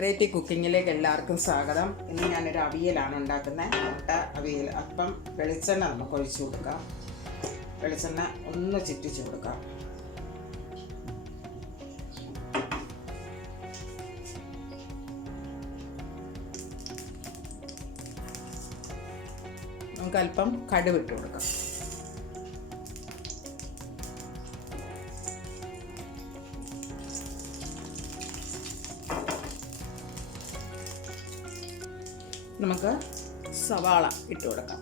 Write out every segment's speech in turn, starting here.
Variety കുക്കിങ്ങിലേക്ക് എല്ലാവർക്കും സ്വാഗതം. ഇന്ന് ഞാനൊരു അവിയലാണ് ഉണ്ടാക്കുന്നത്. മുട്ട അവിയൽ. അപ്പം വെളിച്ചെണ്ണ നമുക്ക് ഒഴിച്ചു കൊടുക്കാം. വെളിച്ചെണ്ണ ഒന്ന് ചുറ്റിച്ച് കൊടുക്കാം. നമുക്ക് അല്പം കടുവിട്ട് കൊടുക്കാം. നമുക്ക് സവാള ഇട്ട് കൊടുക്കാം.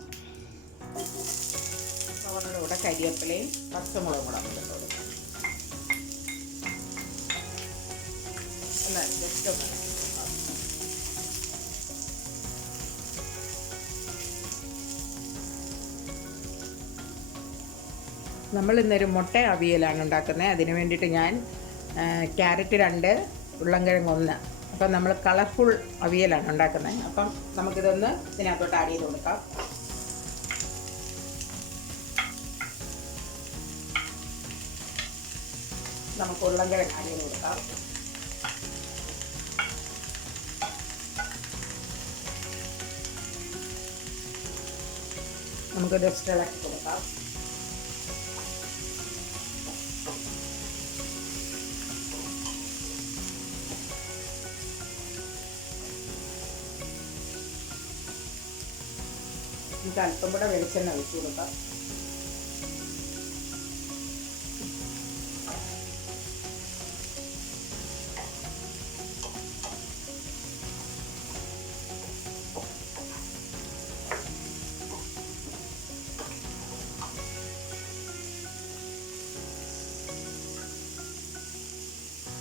സവാളയുടെ കൂടെ കരിവേപ്പിലയും പച്ചമുളകും കൂടെ നമുക്ക് ഇട്ട് കൊടുക്കാം. ജസ്റ്റ് ഒന്ന് നമ്മൾ ഇന്നൊരു മുട്ട അവിയലാണ് ഉണ്ടാക്കുന്നത്. അതിന് വേണ്ടിയിട്ട് ഞാൻ ക്യാരറ്റ് 2, ഉരുളൻകിഴങ്ങ് 1. അപ്പം നമ്മൾ കളർഫുൾ അവിയലാണ് ഉണ്ടാക്കുന്നത്. അപ്പം നമുക്കിതൊന്ന് ഇതിനകത്തോട്ട് ആഡ് ചെയ്ത് കൊടുക്കാം. നമുക്ക് ഉരുളൻകിഴങ്ങ് ആഡ് ചെയ്ത് കൊടുക്കാം. നമുക്ക് ജസ്റ്റ് ഇളക്കി കൊടുക്കാം. നമുക്ക് അല്പം കൂടെ വെളിച്ചെണ്ണ ഒഴിച്ചു കൊടുക്കാം.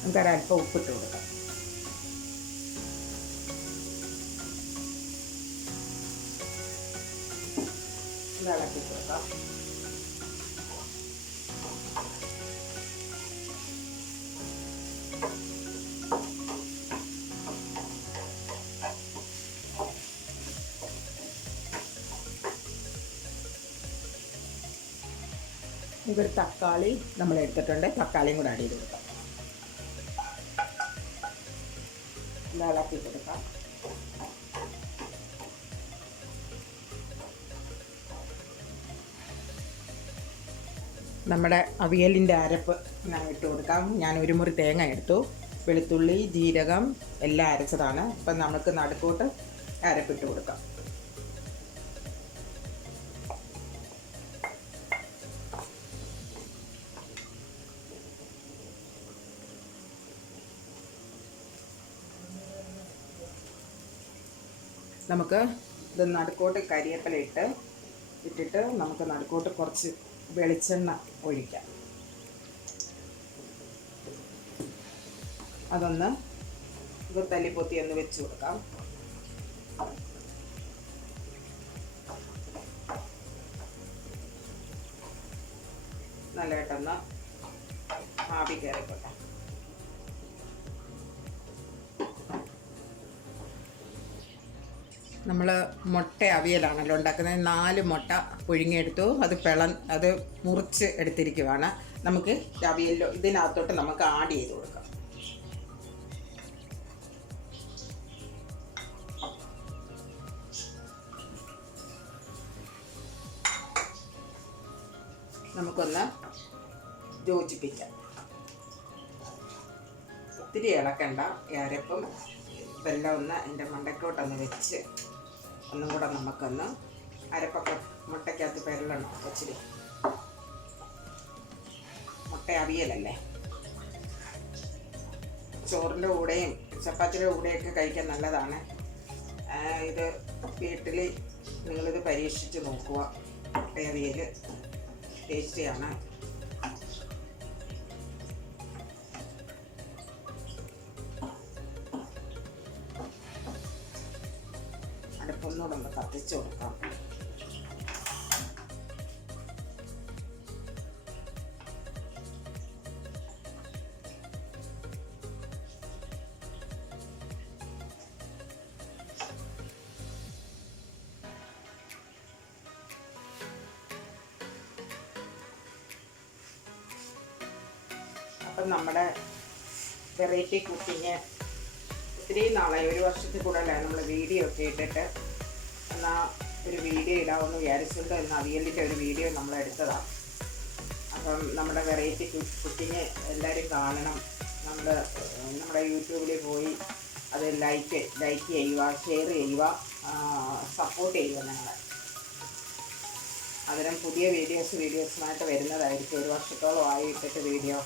നമുക്ക് ഒരല്പം ഉപ്പിട്ട് കൊടുക്കാം. ഇളക്കി കൊടുക്കാം. ഇതൊരു തക്കാളി നമ്മൾ എടുത്തിട്ടുണ്ട്. തക്കാളിയും കൂടെ ആഡ് ചെയ്ത് കൊടുക്കാം. ഇളക്കി കൊടുക്കാം. നമ്മുടെ അവിയലിൻ്റെ അരപ്പ് ഞാൻ ഇട്ട് കൊടുക്കാം. ഞാൻ 1 മുറി തേങ്ങ എടുത്തു. വെളുത്തുള്ളി, ജീരകം എല്ലാം അരച്ചതാണ്. അപ്പം നമുക്ക് നടുക്കോട്ട് അരപ്പിട്ട് കൊടുക്കാം. നമുക്ക് ഇത് നടുക്കോട്ട് കരിവേപ്പില ഇട്ടിട്ട് നമുക്ക് നടുക്കോട്ട് കുറച്ച് വെളിച്ചെണ്ണ ഒഴിക്കാം. അതൊന്ന് തല്ലിപ്പൊത്തി ഒന്ന് വെച്ച് കൊടുക്കാം. നല്ലതായിട്ടൊന്ന് ആവി കയറിക്കോട്ടെ. നമ്മൾ മുട്ട അവിയലാണല്ലോ ഉണ്ടാക്കുന്നത്. 4 മുട്ട പുഴുങ്ങിയെടുത്തു. അത് മുറിച്ച് എടുത്തിരിക്കുവാണ്. നമുക്ക് അവിയലിലോ ഇതിനകത്തോട്ട് നമുക്ക് ആഡ് ചെയ്ത് കൊടുക്കാം. നമുക്കൊന്ന് യോജിപ്പിക്കാം. ഒത്തിരി ഇളക്കണ്ട. അരപ്പും ഇതെല്ലാം ഒന്ന് അതിൻ്റെ മണ്ടക്കോട്ടൊന്ന് വെച്ച് ഒന്നും കൂടെ നമുക്കൊന്ന് അരപ്പൊക്കെ മുട്ടയ്ക്കകത്ത് പെരളണം. ഇച്ചിരി മുട്ട അവിയലല്ലേ, ചോറിൻ്റെ കൂടെയും ചപ്പാത്തിയുടെ കൂടെയൊക്കെ കഴിക്കാൻ നല്ലതാണ്. ഇത് വീട്ടിൽ നിങ്ങളിത് പരീക്ഷിച്ച് നോക്കുക. മുട്ട അവിയൽ ടേസ്റ്റിയാണ്. അടുപ്പൊന്നുകൂടെ ഒന്ന് കത്തിച്ച് കൊടുക്കാം. അപ്പം നമ്മുടെ വെറൈറ്റി കുക്കിങ് ഒത്തിരി നാളായി, ഒരു വർഷത്തിൽ കൂടുതലായി നമ്മൾ വീഡിയോ ഒക്കെ ഇട്ടിട്ട്. എന്നാൽ ഒരു വീഡിയോ ഇടാമെന്ന് വിചാരിച്ചിട്ട് ഇന്ന് അവിയലിൻ്റെ ഒരു വീഡിയോ നമ്മൾ എടുത്തതാണ്. അപ്പം നമ്മുടെ വെറൈറ്റി കുക്കിങ് എല്ലാവരും കാണണം. നമ്മുടെ യൂട്യൂബിൽ പോയി അത് ലൈക്ക് ചെയ്യുക, ഷെയർ ചെയ്യുക, സപ്പോർട്ട് ചെയ്യുക. ഞങ്ങളെ അതിനും പുതിയ വീഡിയോസുമായിട്ട് വരുന്നതായിരിക്കും. ഒരു വർഷത്തോളം ആയിട്ടിട്ട് വീഡിയോ.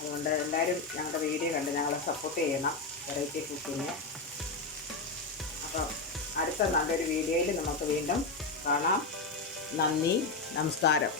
അതുകൊണ്ട് എല്ലാവരും ഞങ്ങളുടെ വീഡിയോ കണ്ട് ഞങ്ങളെ സപ്പോർട്ട് ചെയ്യണം, വെറൈറ്റി കുക്കിങ്. അപ്പം അടുത്ത നല്ലൊരു വീഡിയോയിൽ നമുക്ക് വീണ്ടും കാണാം. നന്ദി, നമസ്കാരം.